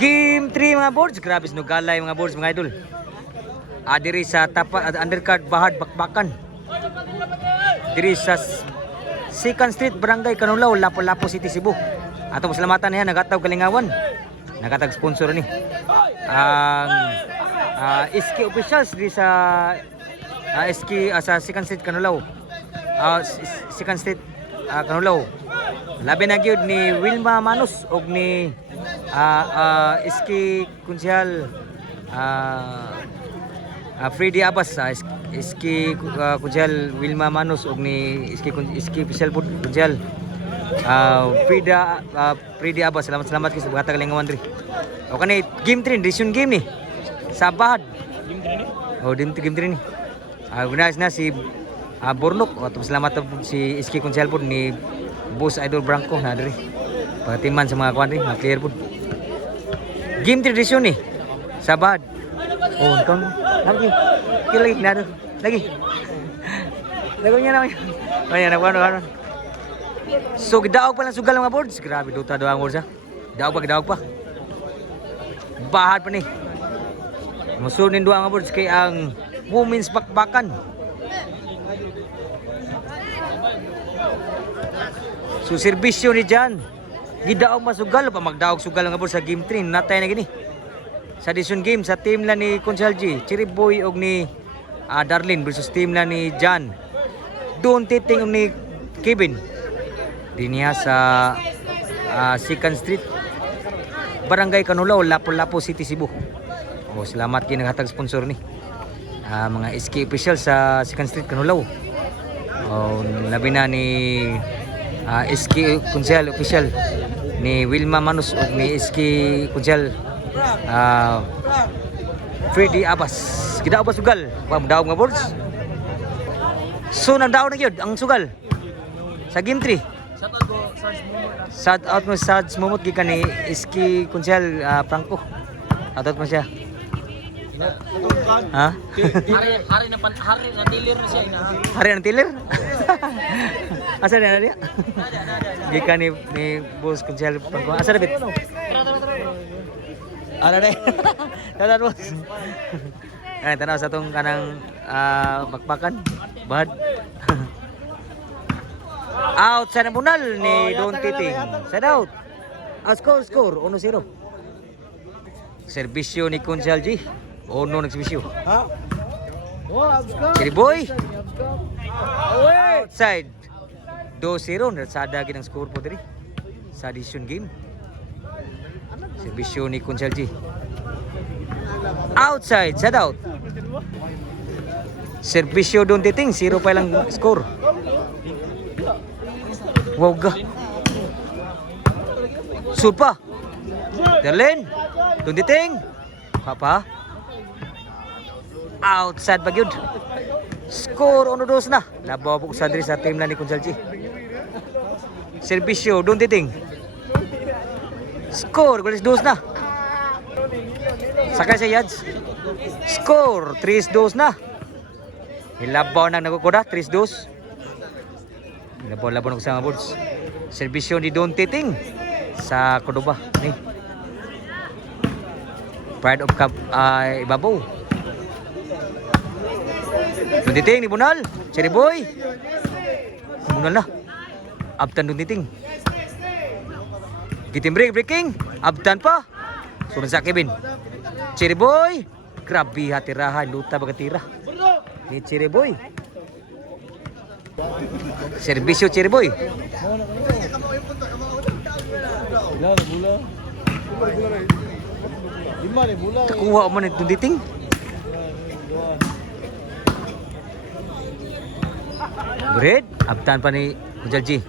Game 3 mga boards. Grabe sinugalay mga boards mga idol. Diri sa undercard Bahad Bakbakan. Diri sa 2nd Street Barangay Canulaw, Lapu-Lapu City, Cebu. Ato pasalamatan niya nagataw Kalingawan. Nagatag sponsor ni. Ang SK officials diri sa SK sa 2nd Street Canulaw. 2nd Street Canulaw. Labi na gyud ni Wilma Manus og ni SK Kunsihal Freddy Abbas, SK Kunsihal Wilma Manus og ni SK official po Kunsihal Freddy Abbas. Salamat kayo sa bata Kalingawan diri. O kanay game 3 decision game ni sa Bahad. Game 3 ni. Gunas na si Bornok. Salamat po si SK Kunsihal po ni Boss Idol Branco na diri. Pagatiman sa mga kuan ri, mga player po. Game tradisyon ni sa Bahad. Kang lagi. Kila lagi na lagi. Lago niya na. Ay na kuan. So gidaog pa lang sugal mga boards. Grabe duta daw ang boards ha. Gidaog pa. Bahad pa ni. Musunin duha nga boards kay ang women's bakbakan. So serbisyo ni Jan. Gidaog masugal pa magdaog sugal nga boards sa game 3 natay na gini. Sa decision game sa team la ni Kunsihal G, Cherry Boy og ni Darlene versus team la ni Jan. Doon titing ni Kevin. Dinya sa 2nd Street Barangay Canulaw, Lapu-Lapu City, Cebu. Salamat kay naghatag sponsor ni. Mga SK official sa 2nd Street Canulaw. Labi na ni SK Kunsihal official ni Wilma Manus og ni SK Kunsihal Freddy Abbas. Gidaog ba sugal? Pamdaog nga boards. So nagdaog na gyud ang sugal sa game 3. Shout out mo Sarge Momot gikan ni SK Kunsihal Franco. Shout out mo siya. Ha? Hari na dealer na siya ina. Hari na dealer? Asa na dia? Gikan ni Boss Kunsihal Franco. Asa na bit? Ala deh. Tara boss. Ay tanaw sa tong kanang bakbakan Bahad. Out sa nabunal ni Don Titing. Side out. Score 1-0. Serbisyo ni Kunsihal G. Ono nagsibisyo. Ha? Cherry Boy. Outside. 2-0 narsada gid ang score po diri sa decision game. Serbisyo ni Kunsihal G. Outside, side out. Serbisyo Don Titing, 0 pa lang score. Wow ga. Shoot pa. Darlene. Don Titing. Papa. Outside pa gyud. Score 1-2 na. Labaw po sa diri sa team na ni Kunsihal G. Serbisyo Don Titing. Score, goles 2 na. Sakay sa Yads. Score, 3-2 na. Ilabaw na nagkukuda, 3-2. Ilabaw na sa mga boards. Serbisyo ni Don Titing sa Cordoba. Pride of Cup ibabaw. Don Titing ni Bunal. Cherry Boy. Bunal na. Abtan Don Titing. Gitim breaking. Abtan pa. Sunod sa Kevin. Cherry Boy. Grabe hatirahan. Luta bagatira. Ni Cherry Boy. Serbisyo Cherry Boy. Kakuha man itong Titing. Bread. Abtan pa ni Kunsihal G.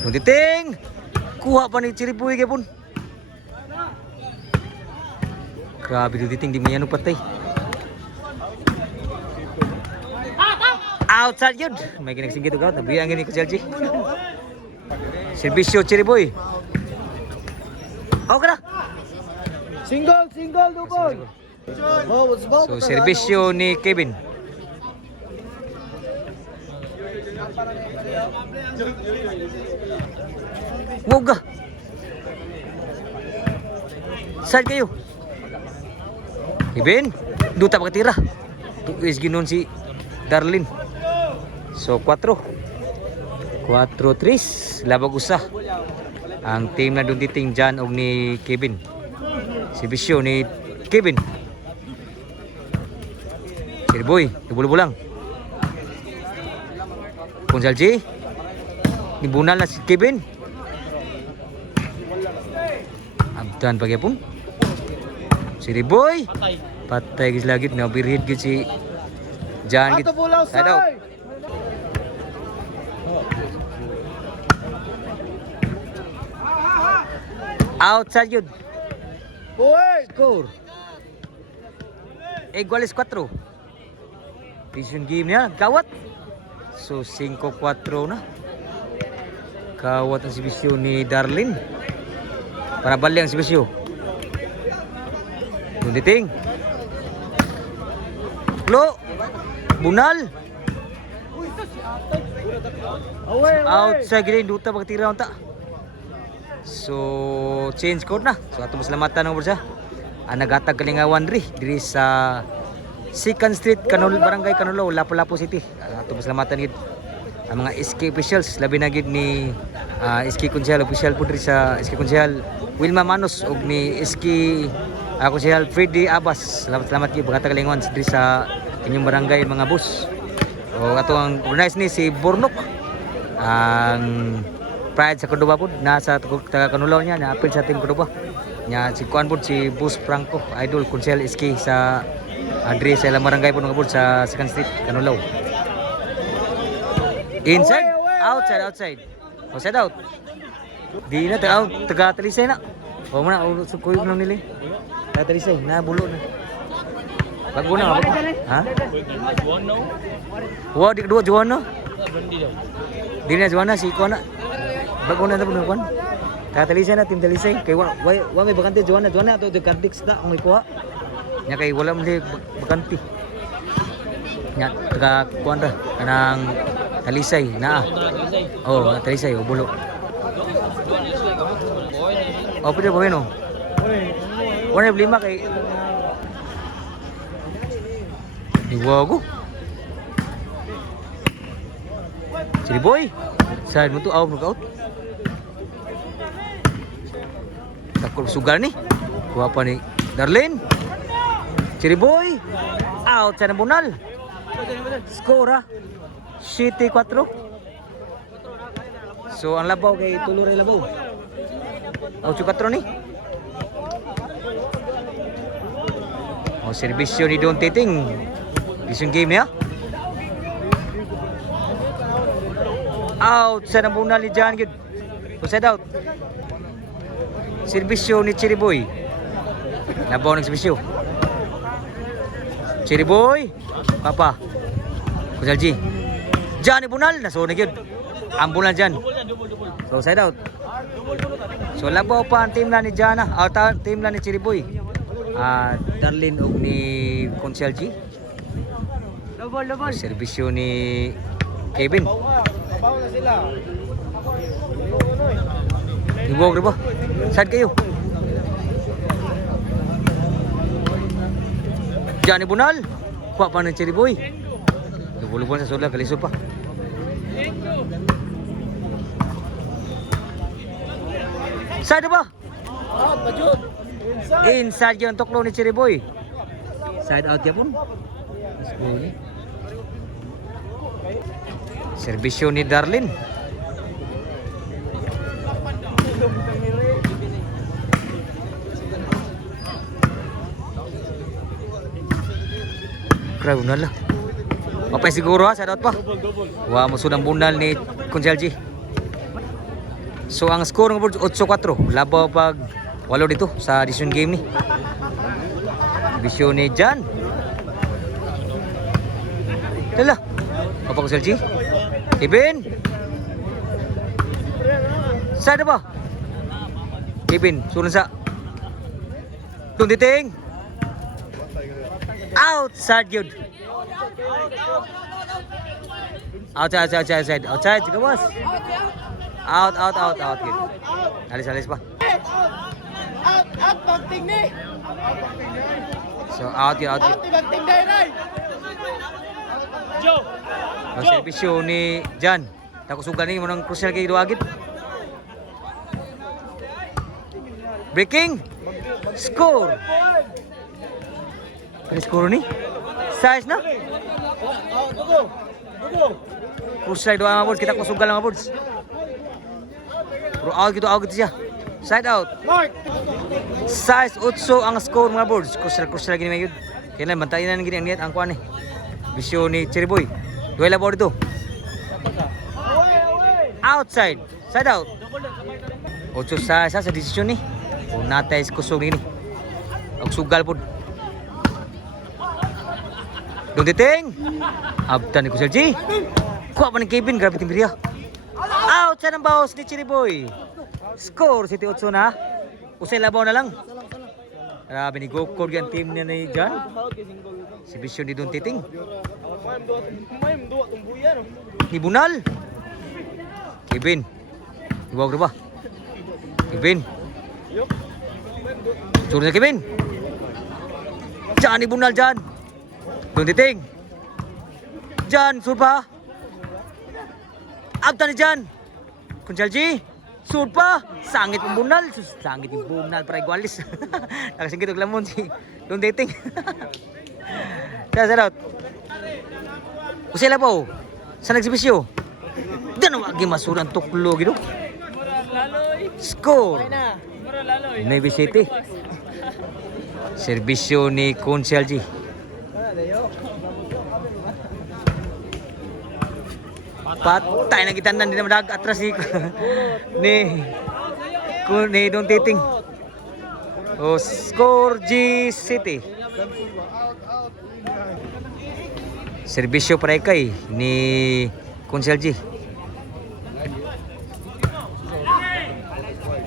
Itong Titing. Kuha pa ni Cherry Boy kaya grabe itong Titing. Di mayan patay. Outside yun. May kinagsingit ito. Nabiyang yun ni Kunsihal G. Serbisyo Cherry Boy. Okay na. Single, double. So serbisyo ni Kevin. Woga. Side kayo. Kevin, duta pagkatira. Tuwis ginon si Darlin. So 4. 4-3 labag usa. Ang team na duntiting Jan og ni Kevin. Si Bisyo ni Kevin. Si Boy, bulang. Punjal J. Nibunal na si Kevin. Abdan pagyapon. Si Boy. Patay. Patay gis lagi na overhead gid si Jan gid. Ato bulaw Side out. side. Outside yun. Boy. Score. Iguales 4. Vision game niya. Kawat. So 5-4 na. Kawat ang sibisyo ni Darlin. Para bali ang sibisyo. Dunditing. Klo. Bunal. Away, away. Outside gini. Duta pagtira unta. So change code na. So ato masalamatan ng siya. Ang nagatag kalingawan diri sa 2nd Street, Barangay Canolo, Lapu-Lapu City. Ato masalamatan gid ang mga SK officials, labi na gid ni SK Konsehal official po diri sa SK Konsehal Wilma Manos ug ni SK Konsehal Freddy Abbas. Salamat gid pagkatag kalingawan diri sa inyong barangay mga boss. O ato ang organize ni si Bornok. Ang Pride sa Cordoba po, nasa taga Canulaw niya, na-appeal sa Team Cordoba. Nya si Kuan po, si Bus Franco, idol, Konsel SK sa Andre sa ilang barangay po ng kapod sa 2nd Street, Canulaw. Inside, outside. Outside out. Di na, taga Talisay na. O muna, kuyo lang nila. Taga Talisay, nabulo na. Bago na, bago. Ha? Juan no? Wow, di kedua Juan no? Bandi daw. Di na Juan na, si Kuan na. Bago na tapos Kuan. Tatalisay na, Team Talisay. Kay wa may bakante Juan na to the Cardix na ang may kuha. Nya kay wala man bakante. Nya taga Kuan ra kanang Talisay na. Oh, Talisay bulo. Oh, pwede ba no? Wala problema kay Iwago. Sige boy. Side mo to out. Takol sugar ni. Kuha pa ni Darlin. Sige boy. Out sa nabunal. Score ha. 7-4. So ang labaw kay Tuloy labaw. 8-4 ni. O serbisyo ni Don Titing. Isang game niya. Out sa nabunal ni Jan Gid. Side out. Serbisyo ni Chiriboy. Labaw ng serbisyo. Chiriboy. Papa. Kusalji. Jan ibunal. Nasunig yun. Ambulan Jan. So side out. So labaw pa ang team na ni Jana. Team na ni Chiriboy. Darlin og ni Konselji. Double. Serbisyo ni Kevin. Babaw na sila. Iwag rin ba? Saan kayo? Diyan Bunal. Kuha pa ng Cherry Boy. Lubulubuan sa sola. Kaliso pa. Saan ba? Out, Bajud. Inside yung toklo ni Cherry Boy. Side out ya pun. Serbisyo ni Darlin. Crowd na lang. Papay siguro ha, side out pa. Wah, musuh ng bunal ni Konselji. So ang score ng 8-4. Labaw pag walo dito sa edition game ni. Bisyo ni Jan. Dala. Papa Konselji. Kevin. Side ba? Kevin, sunod sa. Tuntiting. Outside yun. Outside. Outside, sige boss. Out yun. Alis pa. Out, ting ni. So out yun, out yun. Tibag ting day nay. Joe! Ang servisyo ni Jan. Takusugan ni mo ng crucial kay Duagit. Breaking. Score. Ano score ni? Size na? Dugo. Dugo. Crucial doa mga boards. Kita kusugan lang mga boards. Pero out gitu siya. Side out. Mark. Size 8 ang score mga boards. Crucial gini may yun. Kailan bantayan na gini ang niyat ang kuan ni. Bisyo ni Cherry Boy. Duela board ito. Outside. Side out. 8 sa desisyon ni. Kung natay kusog ni. Ang sugal po. Dong titing. Abtan ni Kusel G. Kuha pa ni Kevin. Grabe timbiriya. Outside ang bawas ni Cherry Boy. Score City 8 na. Usay labaw na lang. Grabe ni Gokor yan team niya ni Jan. Si Bisyo ni Dong titing. Mayam dua tumbuyan. Ni Bunal. Kevin. Iwag na ba? Kevin. Suro na Kevin. Jan ni Bunal Jan. Dong titing. Jan, sur pa. Abta ni Jan. Kunsel G. Sur pa. Sangit yung Bunal. Sangit yung Bunal para igualis. Nakasingkit ang lamon si Dong titing. Shout out. Usay labaw. Sa nagsibisyo. Diyan ang wagi masurang tuklo gitu. Score. Navy City. Serbisyo ni Kunsel G. Patay na kita nan di na madag atras ni Dong titing. Oh, score G City. Serbisyo parekay ni Kunsel G.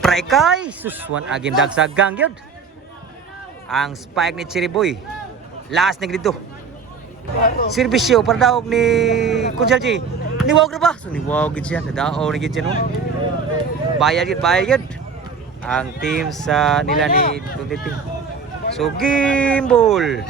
Parekay suswan agin dagsagang yun. Ang spike ni Cherry Boy. Last na dito. Serbisyo para daog ni Kunsel G. Niwag na ba? So niwag gid siya. Nadao na gid siya no. Bayad yun. Ang team sa nila ni Dong titing. So game ball.